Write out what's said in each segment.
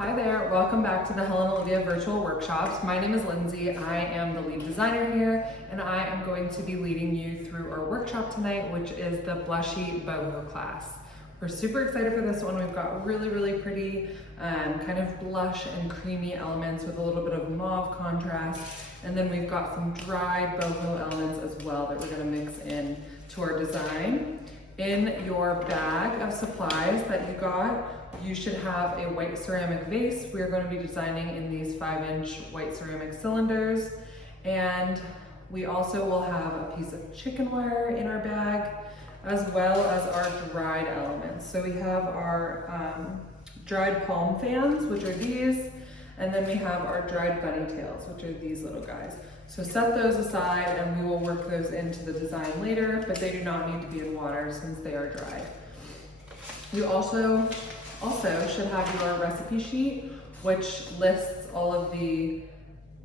Hi there, welcome back to the Helen Olivia Virtual Workshops. My name is Lindsay, I am the lead designer here, and I am going to be leading you through our workshop tonight, which is the Blushy Boho class. We're super excited for this one. We've got really pretty kind of blush and creamy elements with a little bit of mauve contrast, and then we've got some dried boho elements as well that we're gonna mix in to our design. In your bag of supplies that you got, you should have a white ceramic vase. We're going to be designing in these 5-inch white ceramic cylinders. And we also will have a piece of chicken wire in our bag, as well as our dried elements. So we have our dried palm fans, which are these, and then we have our dried bunny tails, which are these little guys. So set those aside and we will work those into the design later, but they do not need to be in water since they are dried. You also should have your recipe sheet, which lists all of the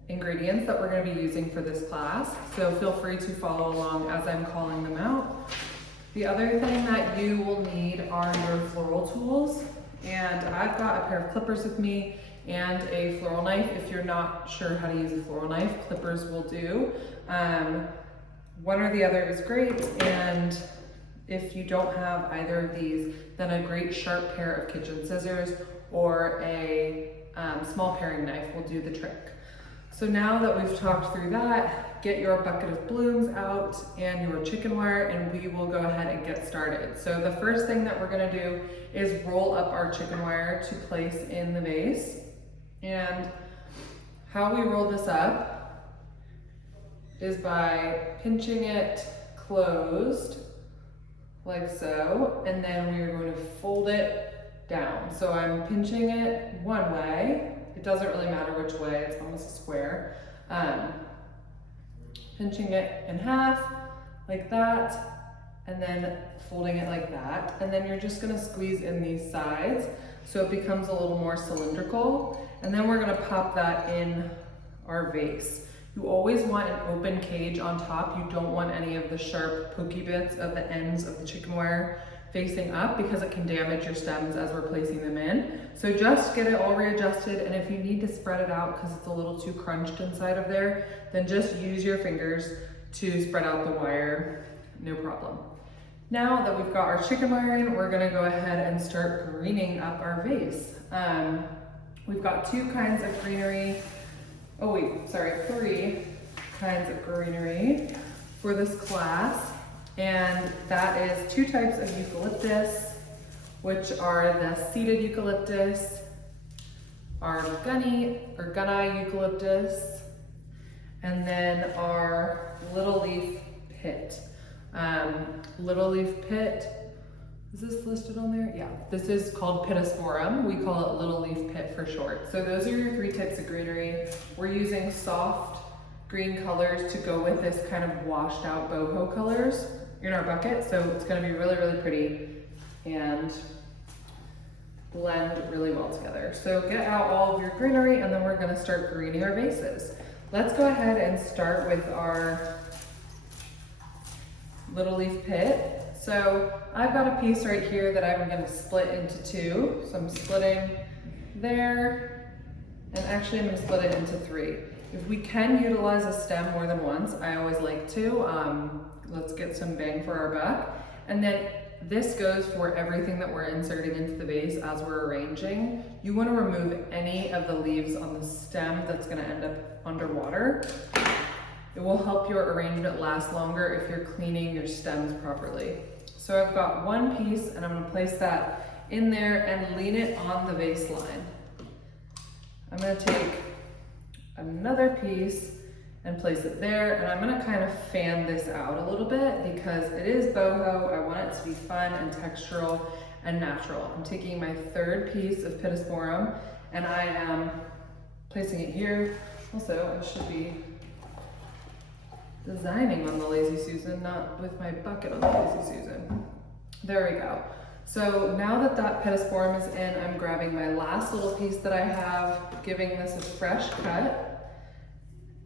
ingredients that we're going to be using for this class. So feel free to follow along as I'm calling them out. The other thing that you will need are your floral tools. And I've got a pair of clippers with me and a floral knife. If you're not sure how to use a floral knife, clippers will do. One or the other is great. And if you don't have either of these, then a great sharp pair of kitchen scissors or a small paring knife will do the trick. So now that we've talked through that, get your bucket of blooms out and your chicken wire, and we will go ahead and get started. So the first thing that we're gonna do is roll up our chicken wire to place in the vase. And how we roll this up is by pinching it closed, like so, and then we are going to fold it down. So I'm pinching it one way. It doesn't really matter which way, it's almost a square. Pinching it in half, like that, and then folding it like that. And then you're just gonna squeeze in these sides so it becomes a little more cylindrical. And then we're gonna pop that in our vase. You always want an open cage on top. You don't want any of the sharp pokey bits of the ends of the chicken wire facing up because it can damage your stems as we're placing them in. So just get it all readjusted, and if you need to spread it out because it's a little too crunched inside of there, then just use your fingers to spread out the wire, no problem. Now that we've got our chicken wire in, we're gonna go ahead and start greening up our vase. We've got three kinds of greenery for this class. And that is 2 types of eucalyptus, which are the seeded eucalyptus, our gunny eucalyptus, and then our little leaf pit. Little leaf pit, is this listed on there? Yeah, this is called Pittosporum. We call it little leaf pit for short. So those are your 3 types of greenery. We're using soft green colors to go with this kind of washed out boho colors in our bucket. So it's gonna be really pretty and blend really well together. So get out all of your greenery and then we're gonna start greening our vases. Let's go ahead and start with our little leaf pit. So I've got a piece right here that I'm gonna split into 2. So I'm splitting there, and actually I'm gonna split it into 3. If we can utilize a stem more than once, I always like to. Let's get some bang for our buck. And then this goes for everything that we're inserting into the vase as we're arranging. You wanna remove any of the leaves on the stem that's gonna end up underwater. It will help your arrangement last longer if you're cleaning your stems properly. So I've got 1 piece and I'm gonna place that in there and lean it on the vase line. I'm gonna take another piece and place it there, and I'm gonna kind of fan this out a little bit because it is boho. I want it to be fun and textural and natural. I'm taking my 3rd piece of Pittosporum and I am placing it here. Also, I should be designing on the Lazy Susan, not with my bucket on the Lazy Susan. There we go. So now that that Pittosporum is in, I'm grabbing my last little piece that I have, giving this a fresh cut.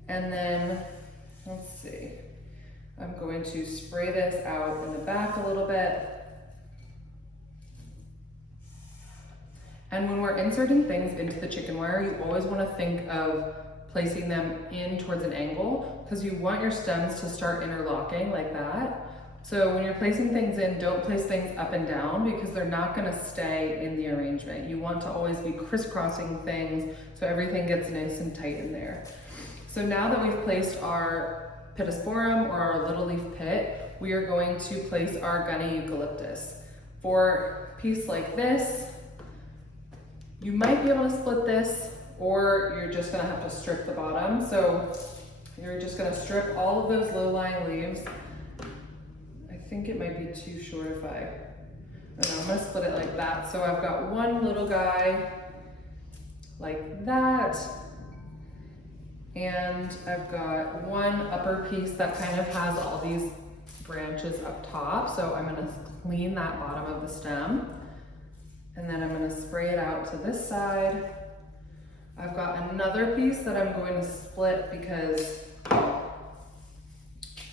And then, let's see, I'm going to spray this out in the back a little bit. And when we're inserting things into the chicken wire, you always want to think of placing them in towards an angle because you want your stems to start interlocking like that. So when you're placing things in, don't place things up and down because they're not going to stay in the arrangement. You want to always be crisscrossing things so everything gets nice and tight in there. So now that we've placed our pittosporum or our little leaf pit, we are going to place our gunny eucalyptus. For a piece like this, you might be able to split this, or you're just gonna have to strip the bottom. So you're just gonna strip all of those low-lying leaves. I think it might be too short if I don't know, I'm gonna split it like that. So I've got one little guy like that, and I've got one upper piece that kind of has all these branches up top. So I'm gonna clean that bottom of the stem, and then I'm gonna spray it out to this side. I've got another piece that I'm going to split because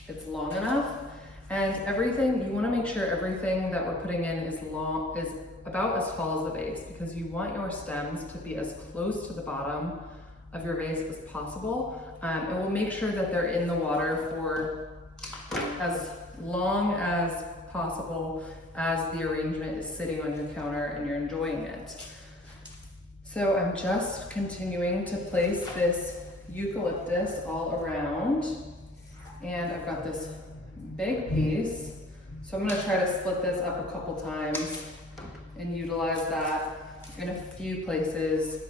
it's long enough. And everything, you want to make sure everything that we're putting in is about as tall as the vase, because you want your stems to be as close to the bottom of your vase as possible. And we'll make sure that they're in the water for as long as possible as the arrangement is sitting on your counter and you're enjoying it. So I'm just continuing to place this eucalyptus all around, and I've got this big piece. So I'm gonna try to split this up a couple times and utilize that in a few places,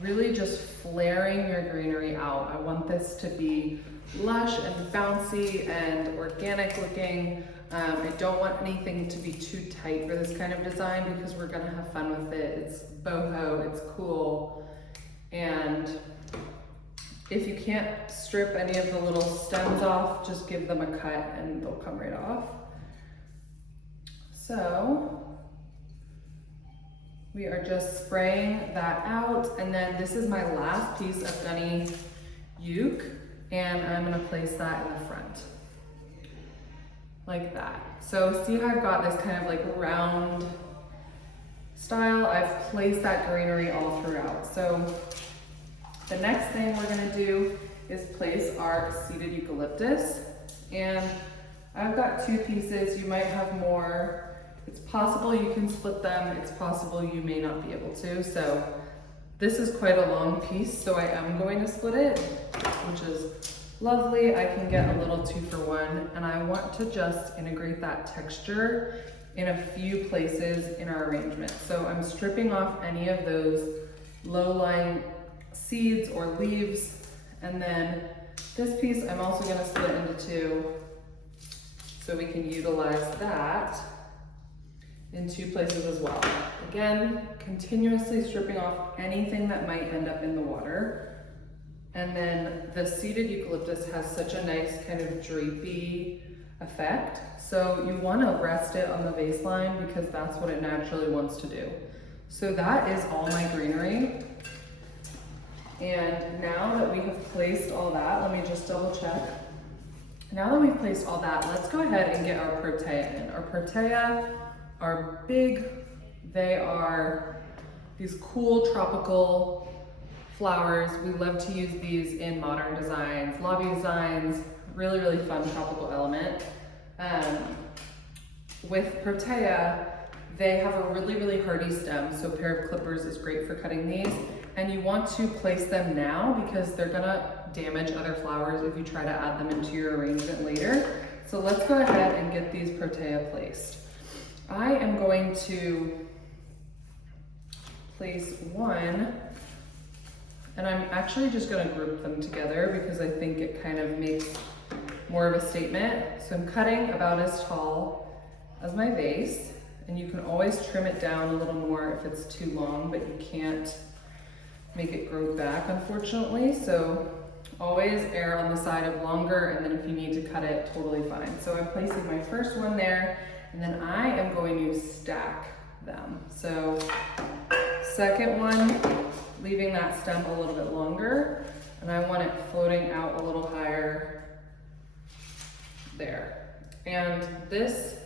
really just flaring your greenery out. I want this to be lush and bouncy and organic looking. I don't want anything to be too tight for this kind of design because we're gonna have fun with it. It's boho, it's cool. And if you can't strip any of the little stems off, just give them a cut and they'll come right off. So we are just spraying that out. And then this is my last piece of gunny euc, and I'm gonna place that in the front. Like that. So see how I've got this kind of like round style? I've placed that greenery all throughout. So the next thing we're gonna do is place our seeded eucalyptus. And I've got two pieces, you might have more. It's possible you can split them, it's possible you may not be able to. So this is quite a long piece, so I am going to split it, which is lovely. I can get a little 2-for-1, and I want to just integrate that texture in a few places in our arrangement. So I'm stripping off any of those low-lying seeds or leaves, and then this piece I'm also going to split into two so we can utilize that in two places as well. Again, continuously stripping off anything that might end up in the water. And then the seeded eucalyptus has such a nice kind of drapey effect. So you want to rest it on the vase line because that's what it naturally wants to do. So that is all my greenery. And now that we have placed all that, let me just double check. Now that we've placed all that, let's go ahead and get our protea in. Our protea are big. They are these cool tropical flowers. We love to use these in modern designs, lobby designs, really, really fun tropical element. With protea, they have a really, really hardy stem, so a pair of clippers is great for cutting these. And you want to place them now because they're gonna damage other flowers if you try to add them into your arrangement later. So let's go ahead and get these protea placed. I am going to place one, and I'm actually just gonna group them together because I think it kind of makes more of a statement. So I'm cutting about as tall as my vase, and you can always trim it down a little more if it's too long, but you can't make it grow back, unfortunately. So always err on the side of longer, and then if you need to cut it, totally fine. So I'm placing my first one there, and then I am going to stack them. So second one, leaving that stem a little bit longer, and I want it floating out a little higher there. And this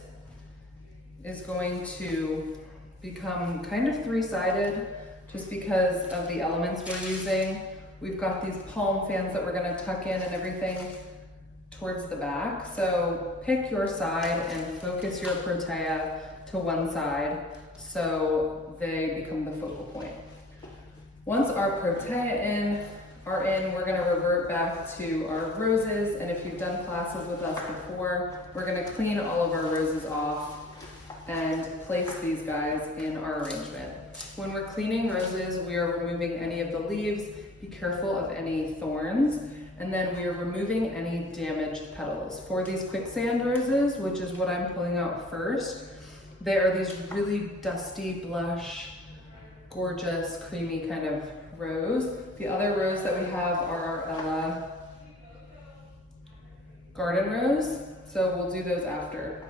is going to become kind of three-sided just because of the elements we're using. We've got these palm fans that we're gonna tuck in and everything towards the back. So pick your side and focus your protea to one side so they become the focal point. Once our protea are in, we're gonna revert back to our roses. And if you've done classes with us before, we're gonna clean all of our roses off and place these guys in our arrangement. When we're cleaning roses, we are removing any of the leaves. Be careful of any thorns. And then we are removing any damaged petals. For these quicksand roses, which is what I'm pulling out first, they are these really dusty, blush, gorgeous, creamy kind of rose. The other rose that we have are our Ella garden rose, so we'll do those after.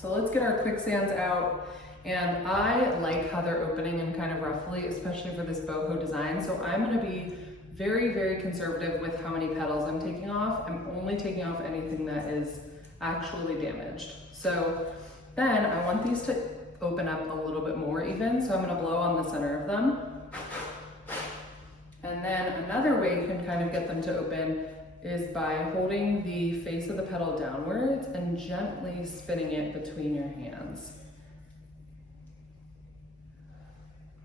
So let's get our quicksands out. And I like how they're opening in kind of roughly, especially for this boho design. So I'm gonna be very, very conservative with how many petals I'm taking off. I'm only taking off anything that is actually damaged. So then I want these to open up a little bit more even, so I'm gonna blow on the center of them. And then another way you can kind of get them to open is by holding the face of the petal downwards and gently spinning it between your hands.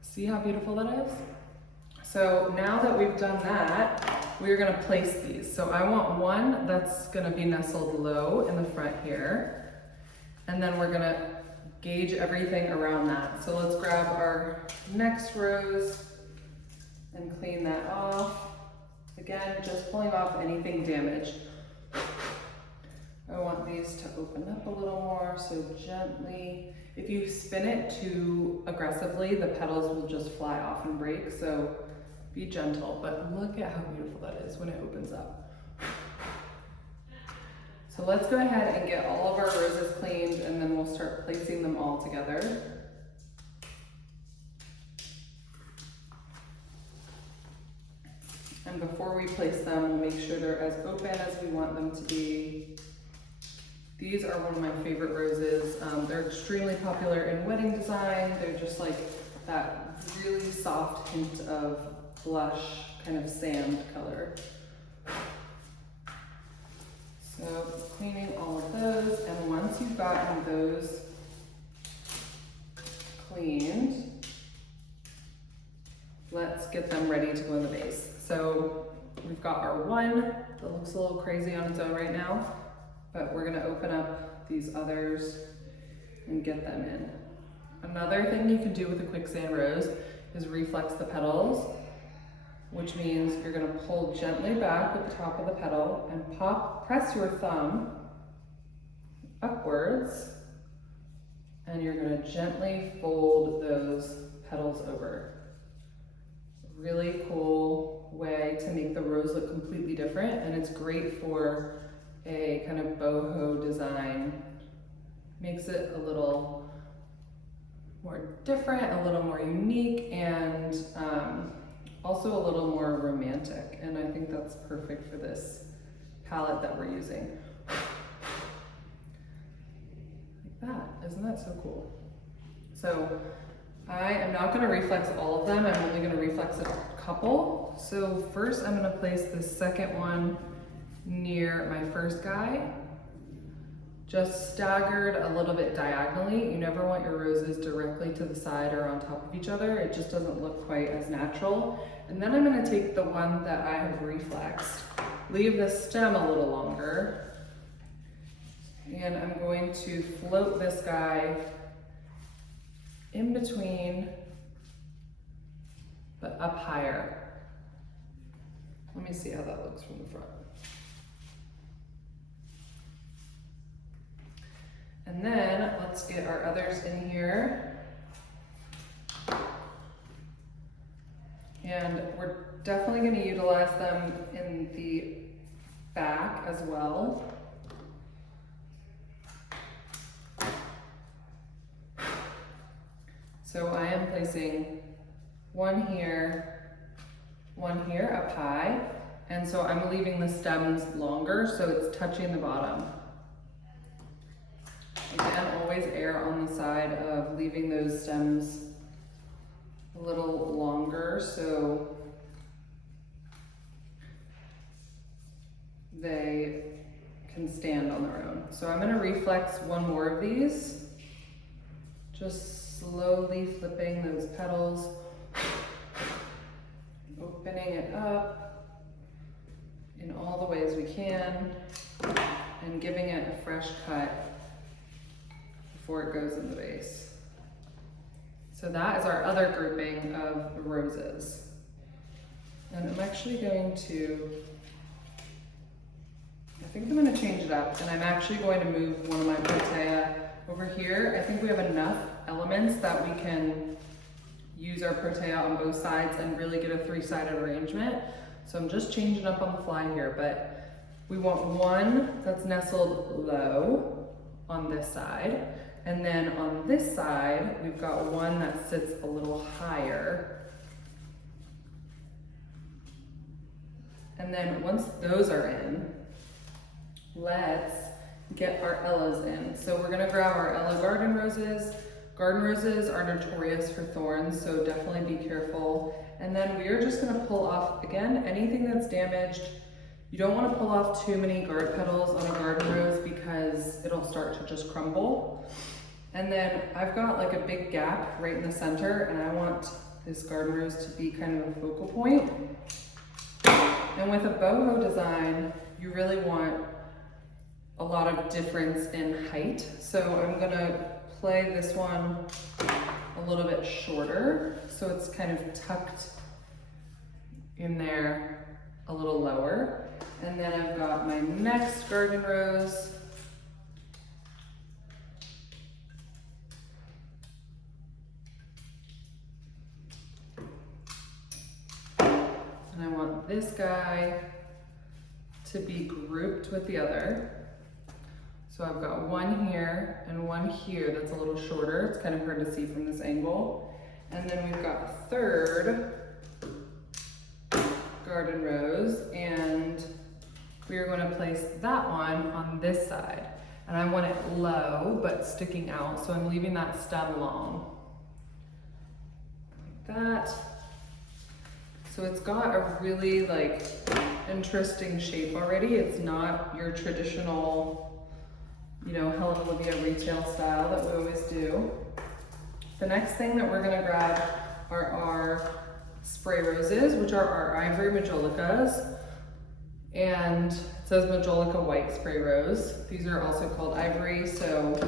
See how beautiful that is? So now that we've done that, we're gonna place these. So I want one that's gonna be nestled low in the front here. And then we're gonna gauge everything around that. So let's grab our next rose and clean that off. Again, just pulling off anything damaged. I want these to open up a little more, so gently. If you spin it too aggressively, the petals will just fly off and break, so be gentle, but look at how beautiful that is when it opens up. So let's go ahead and get all of our roses cleaned, and then we'll start placing them all together. And before we place them, we'll make sure they're as open as we want them to be. These are one of my favorite roses. They're extremely popular in wedding design. They're just like that really soft hint of blush, kind of sand color. So cleaning all of those, and once you've gotten those cleaned, let's get them ready to go in the vase. So we've got our one that looks a little crazy on its own right now, but we're gonna open up these others and get them in. Another thing you can do with a quicksand rose is reflex the petals, which means you're gonna pull gently back with the top of the petal and press your thumb upwards, and you're gonna gently fold those petals over. Really cool way to make the rose look completely different, and it's great for a kind of boho design. Makes it a little more different, a little more unique, and also a little more romantic. And I think that's perfect for this palette that we're using. Like that, isn't that so cool? So I am not gonna reflex all of them, I'm only gonna reflex a couple. So first I'm gonna place the second one near my first guy, just staggered a little bit diagonally. You never want your roses directly to the side or on top of each other. It just doesn't look quite as natural. And then I'm gonna take the one that I have reflexed, leave the stem a little longer, and I'm going to float this guy in between, but up higher. Let me see how that looks from the front. And then let's get our others in here. And we're definitely going to utilize them in the back as well. So I am placing one here up high, and so I'm leaving the stems longer so it's touching the bottom. Again, always err on the side of leaving those stems a little longer so they can stand on their own. So I'm gonna reflex one more of these, just slowly flipping those petals, opening it up in all the ways we can, and giving it a fresh cut before it goes in the vase. So that is our other grouping of roses. And I'm actually going to, I think I'm going to change it up, and I'm actually going to move one of my protea over here. I think we have enough elements that we can use our protea on both sides and really get a three-sided arrangement. So I'm just changing up on the fly here, but we want one that's nestled low on this side. And then on this side, we've got one that sits a little higher. And then once those are in, let's get our Ellas in. So we're gonna grab our Ella garden roses. Garden roses are notorious for thorns, so definitely be careful. And then we are just gonna pull off, again, anything that's damaged. You don't wanna pull off too many guard petals on a garden rose because it'll start to just crumble. And then I've got like a big gap right in the center, and I want this garden rose to be kind of a focal point. And with a boho design, you really want a lot of difference in height. So I'm gonna play this one a little bit shorter, so it's kind of tucked in there a little lower. And then I've got my next garden rose. And I want this guy to be grouped with the other. So I've got one here and one here that's a little shorter. It's kind of hard to see from this angle. And then we've got a third garden rose, and we are going to place that one on this side. And I want it low but sticking out, so I'm leaving that stem long. Like that. So it's got a really like interesting shape already. It's not your traditional, you know, Helen Olivia retail style that we always do. The next thing that we're gonna grab are our spray roses, which are our ivory majolicas. And it says Majolica White Spray Rose. These are also called ivory, so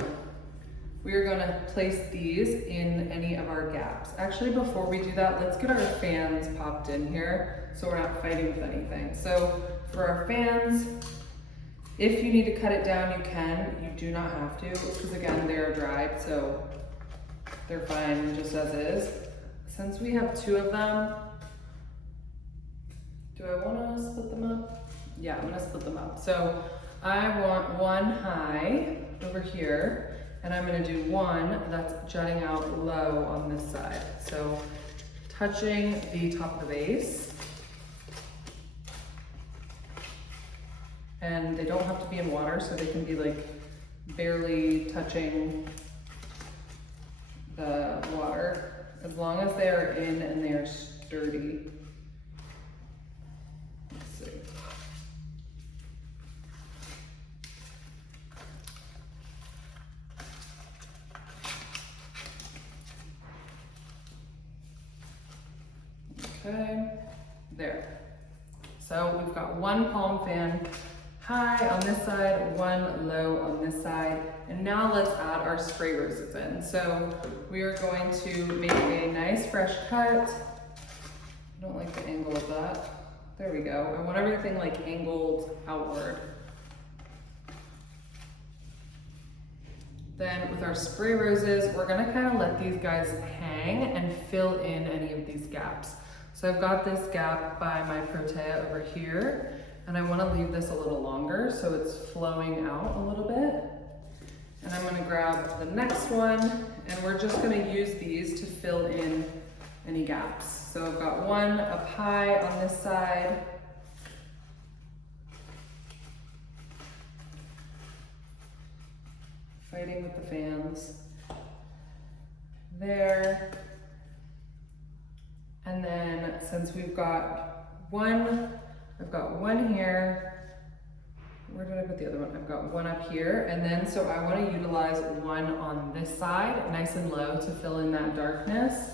we are gonna place these in any of our gaps. Actually, before we do that, let's get our fans popped in here so we're not fighting with anything. So for our fans, if you need to cut it down, you can. You do not have to, because again, they're dried, so they're fine just as is. Since we have two of them, do I wanna split them up? Yeah, I'm gonna split them up. So I want one high over here, and I'm gonna do one that's jutting out low on this side. So touching the top of the vase. And they don't have to be in water, so they can be like barely touching the water, as long as they are in and they are sturdy. Let's see. Okay, there. So we've got one palm fan high on this side, one low on this side, and now let's add our spray roses in. So we are going to make a nice fresh cut. I don't like the angle of that. There we go. I want everything like angled outward. Then with our spray roses, we're gonna kind of let these guys hang and fill in any of these gaps. So I've got this gap by my protea over here, and I want to leave this a little longer so it's flowing out a little bit. And I'm going to grab the next one, and we're just going to use these to fill in any gaps. So I've got one up high on this side. fighting with the fans. There. And then since we've got one, I've got one here. Where did I put the other one? I've got one up here. And then, so I want to utilize one on this side, nice and low, to fill in that darkness.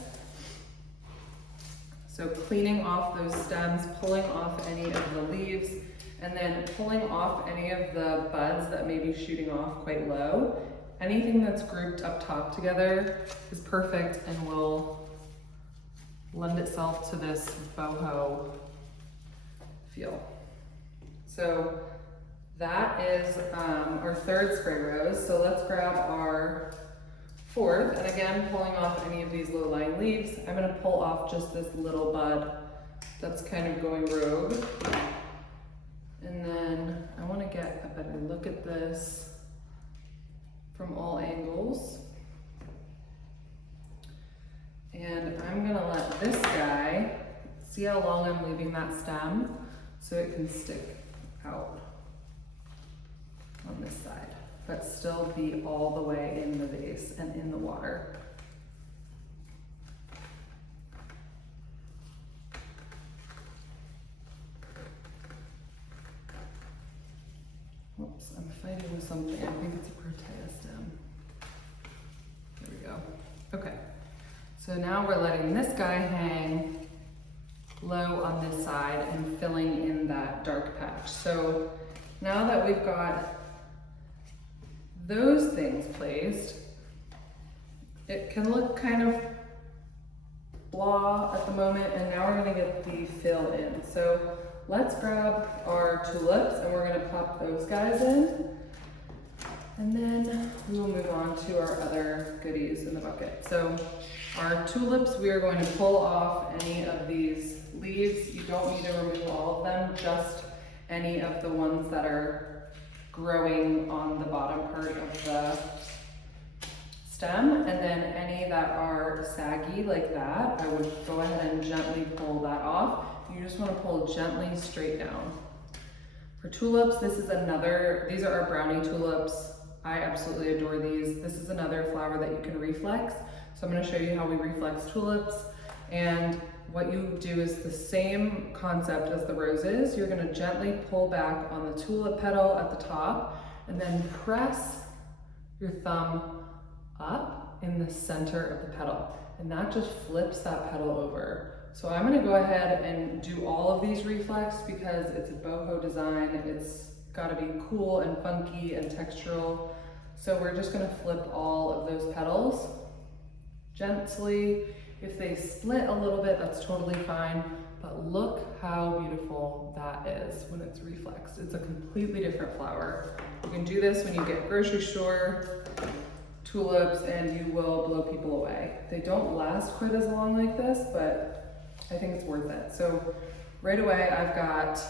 So cleaning off those stems, pulling off any of the leaves, and then pulling off any of the buds that may be shooting off quite low. Anything that's grouped up top together is perfect and will lend itself to this boho feel. So that is our third spray rose. So let's grab our fourth, and again, pulling off any of these low-lying leaves. I'm gonna pull off just this little bud that's kind of going rogue. And then I wanna get a better look at this from all angles. And I'm gonna let this guy, see how long I'm leaving that stem so it can stick out on this side, but still be all the way in the vase and in the water. Oops, I'm fighting with something. I think it's a protea stem. There we go. Okay, so now we're letting this guy hang low on this side and filling in that dark patch. So now that we've got those things placed, it can look kind of blah at the moment, and now we're gonna get the fill in. So let's grab our tulips and we're gonna pop those guys in, and then we will move on to our other goodies in the bucket. So our tulips, we are going to pull off any of these leaves. You don't need to remove all of them, just any of the ones that are growing on the bottom part of the stem, and then any that are saggy like that, I would go ahead and gently pull that off. You just want to pull gently straight down. For tulips, this is another, these are our brownie tulips. I absolutely adore these. This is another flower that you can reflex. So I'm going to show you how we reflex tulips, and what you do is the same concept as the roses. You're going to gently pull back on the tulip petal at the top, and then press your thumb up in the center of the petal, and that just flips that petal over. So I'm going to go ahead and do all of these reflex because it's a boho design. It's got to be cool and funky and textural. So we're just going to flip all of those petals gently. If they split a little bit, that's totally fine, but look how beautiful that is when it's reflexed. It's a completely different flower. You can do this when you get grocery store tulips, and you will blow people away. They don't last quite as long like this, but I think it's worth it. So right away, I've got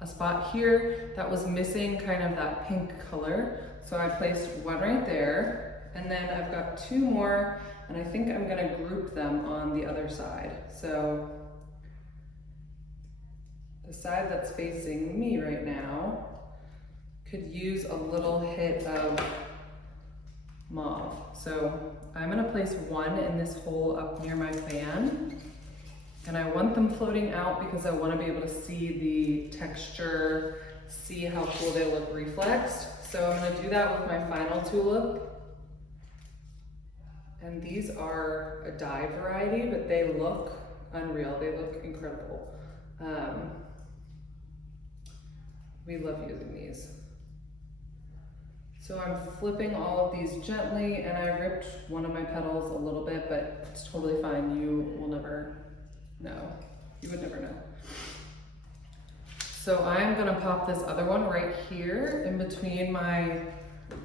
a spot here that was missing kind of that pink color. So I placed one right there, and then I've got two more, and I think I'm gonna group them on the other side. So the side that's facing me right now could use a little hit of mauve. So I'm gonna place one in this hole up near my fan, and I want them floating out because I wanna be able to see the texture, see how cool they look reflexed. So I'm gonna do that with my final tulip. And these are a dye variety, but they look unreal. They look incredible. We love using these. So I'm flipping all of these gently, and I ripped one of my petals a little bit, but it's totally fine. You will never know. You would never know. So I'm gonna pop this other one right here in between my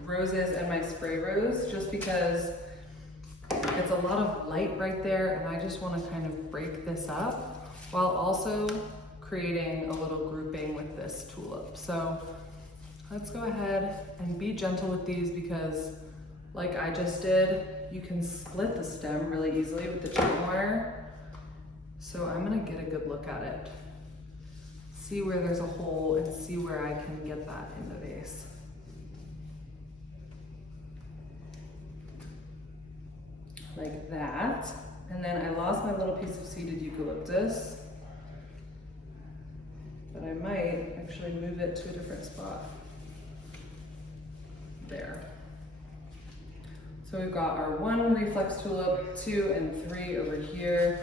roses and my spray rose, just because it's a lot of light right there, and I just want to kind of break this up while also creating a little grouping with this tulip. So let's go ahead and be gentle with these, because like I just did, you can split the stem really easily with the chicken wire. So I'm going to get a good look at it, see where there's a hole, and see where I can get that in the vase. like that. And then I lost my little piece of seeded eucalyptus, but I might actually move it to a different spot. There. So we've got our 1 reflex tulip, 2 and 3 over here.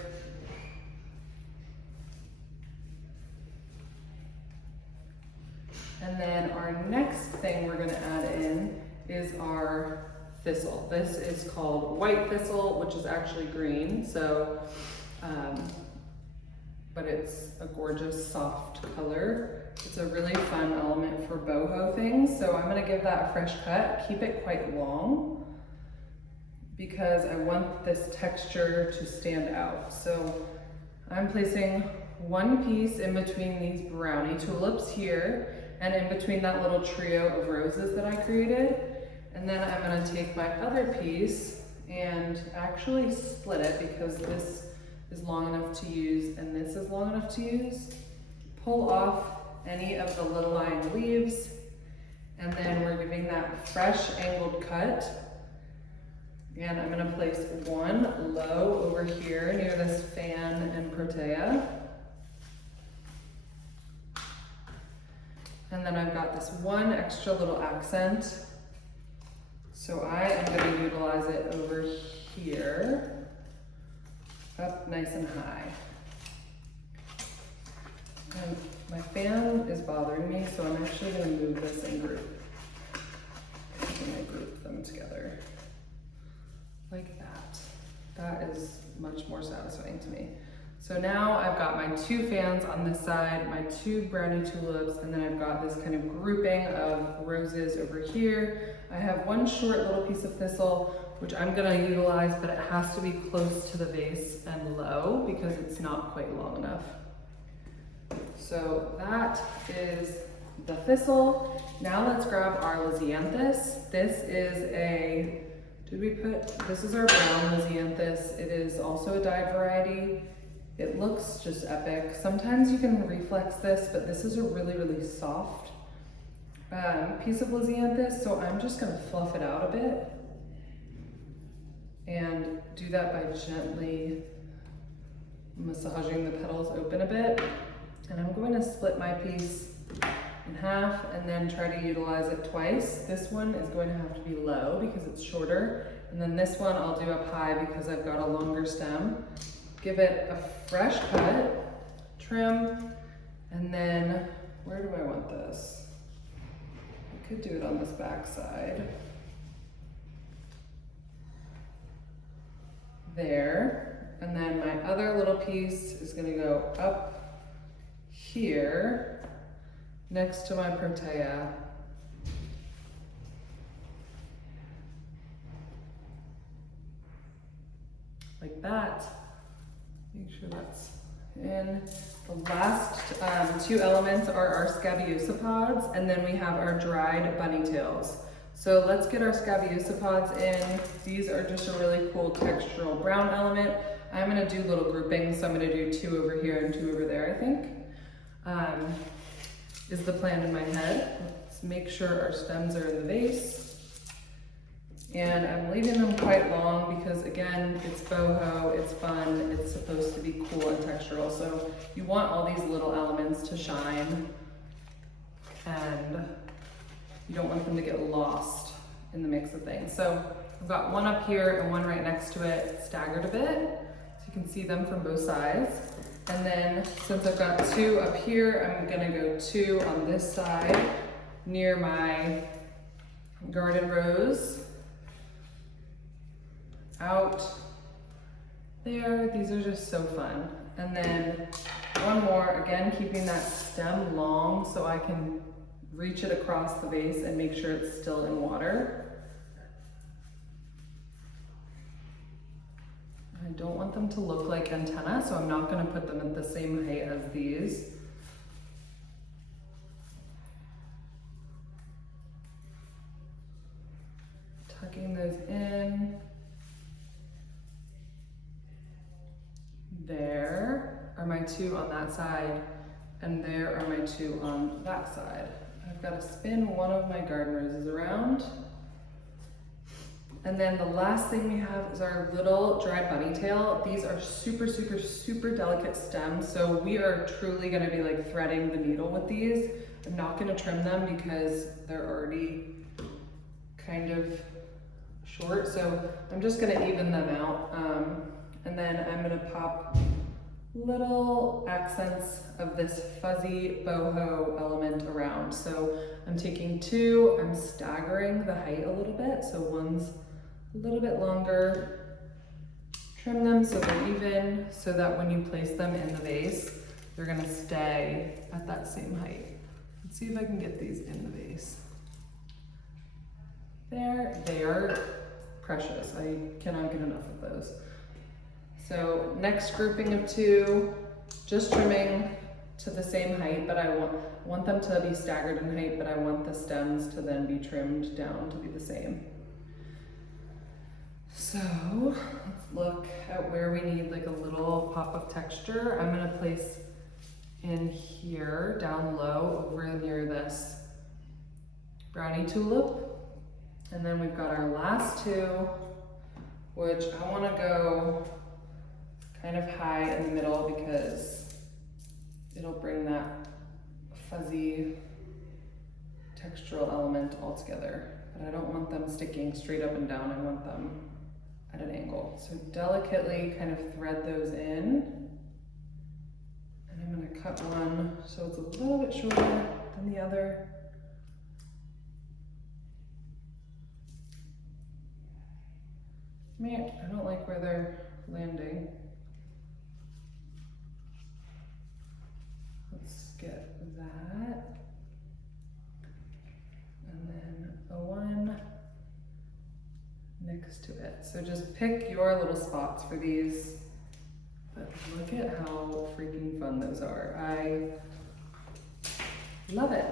And then our next thing we're gonna add in is our thistle. This is called white thistle, which is actually green. So, but it's a gorgeous soft color. It's a really fun element for boho things. So I'm gonna give that a fresh cut, keep it quite long because I want this texture to stand out. So I'm placing 1 piece in between these brownie tulips here and in between that little trio of roses that I created. And then I'm gonna take my other piece and actually split it because this is long enough to use and this is long enough to use. Pull off any of the little lying leaves, and then we're giving that fresh angled cut. And I'm gonna place 1 low over here near this fan and protea. And then I've got this 1 extra little accent. So I am gonna utilize it over here, up nice and high. And my fan is bothering me, so I'm actually gonna move this in group. I'm gonna group them together, like that. That is much more satisfying to me. So now I've got my 2 fans on this side, my 2 brownie tulips, and then I've got this kind of grouping of roses over here. I have 1 short little piece of thistle, which I'm gonna utilize, but it has to be close to the vase and low because it's not quite long enough. So that is the thistle. Now let's grab our lisianthus. This is a, this is our brown lisianthus. It is also a dyed variety. It looks just epic. Sometimes you can reflex this, but this is a really, really soft piece of lisianthus. So I'm just gonna fluff it out a bit and do that by gently massaging the petals open a bit. And I'm going to split my piece in half and then try to utilize it twice. This one is going to have to be low because it's shorter. And then this one I'll do up high because I've got a longer stem. Give it a fresh cut, trim, and then where do I want this? I could do it on this back side. There. And then my other little piece is gonna go up here next to my protea. Like that. Make sure that's in. The last 2 elements are our scabiosa pods, and then we have our dried bunny tails. So let's get our scabiosa pods in. These are just a really cool textural brown element. I'm gonna do little groupings, so I'm gonna do 2 over here and 2 over there, I think. Is the plan in my head. Let's make sure our stems are in the vase. And I'm leaving them quite long because again, it's boho, it's fun, it's supposed to be cool and textural. So you want all these little elements to shine and you don't want them to get lost in the mix of things. So I've got 1 up here and 1 right next to it, staggered a bit. So you can see them from both sides. And then since I've got 2 up here, I'm gonna go 2 on this side near my garden rose. Out there, these are just so fun. And then 1 more, again, keeping that stem long so I can reach it across the vase and make sure it's still in water. I don't want them to look like antenna, so I'm not gonna put them at the same height as these. Tucking those in. There are my 2 on that side, and there are my 2 on that side. I've got to spin 1 of my garden roses around, And then the last thing we have is our little dried bunny tail. These are super, super, super delicate stems. So we are truly gonna be like threading the needle with these. I'm not gonna trim them because they're already kind of short. So I'm just gonna even them out. And then I'm gonna pop little accents of this fuzzy boho element around. So I'm taking two, I'm staggering the height a little bit. So one's a little bit longer, trim them so they're even, so that when you place them in the vase, they're gonna stay at that same height. Let's see if I can get these in the vase. There, they are precious. I cannot get enough of those. So next grouping of two, just trimming to the same height, but I want them to be staggered in height, but I want the stems to then be trimmed down to be the same. So let's look at where we need like a little pop of texture. I'm gonna place in here, down low, over near this brownie tulip. And then we've got our last two, which I wanna go kind of high in the middle because it'll bring that fuzzy textural element all together. But I don't want them sticking straight up and down, I want them at an angle. So delicately kind of thread those in. And I'm gonna cut one so it's a little bit shorter than the other. Man, I don't like where they're landing. Let's get that. And then a one next to it. So just pick your little spots for these. But look at how freaking fun those are. I love it.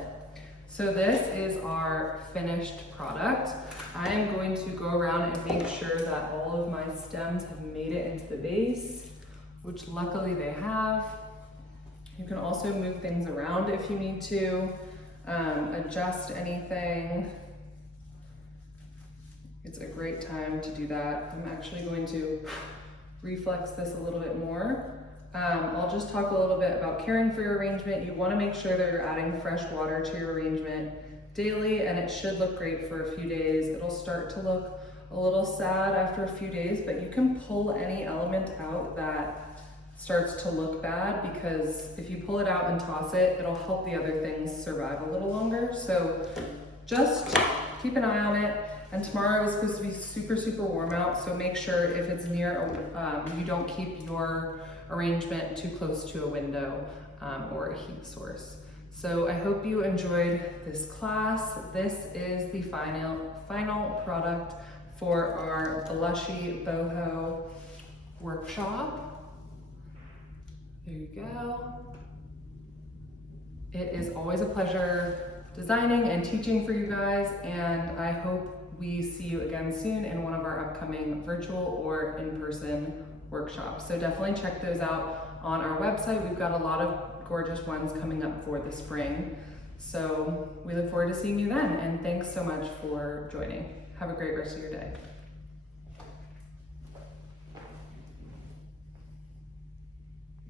So this is our finished product. I am going to go around and make sure that all of my stems have made it into the vase, which luckily they have. You can also move things around if you need to, adjust anything. It's a great time to do that. I'm actually going to reflex this a little bit more. I'll just talk a little bit about caring for your arrangement. You want to make sure that you're adding fresh water to your arrangement daily, and it should look great for a few days. It'll start to look a little sad after a few days, but you can pull any element out that starts to look bad, because if you pull it out and toss it, it'll help the other things survive a little longer. So just keep an eye on it. And tomorrow is supposed to be super, super warm out, so make sure if it's near, you don't keep your arrangement too close to a window or a heat source. So I hope you enjoyed this class. This is the final product for our Blushy Boho workshop. There you go. It is always a pleasure designing and teaching for you guys, and I hope we see you again soon in one of our upcoming virtual or in-person workshops. So definitely check those out on our website. We've got a lot of gorgeous ones coming up for the spring. So we look forward to seeing you then, and thanks so much for joining. Have a great rest of your day.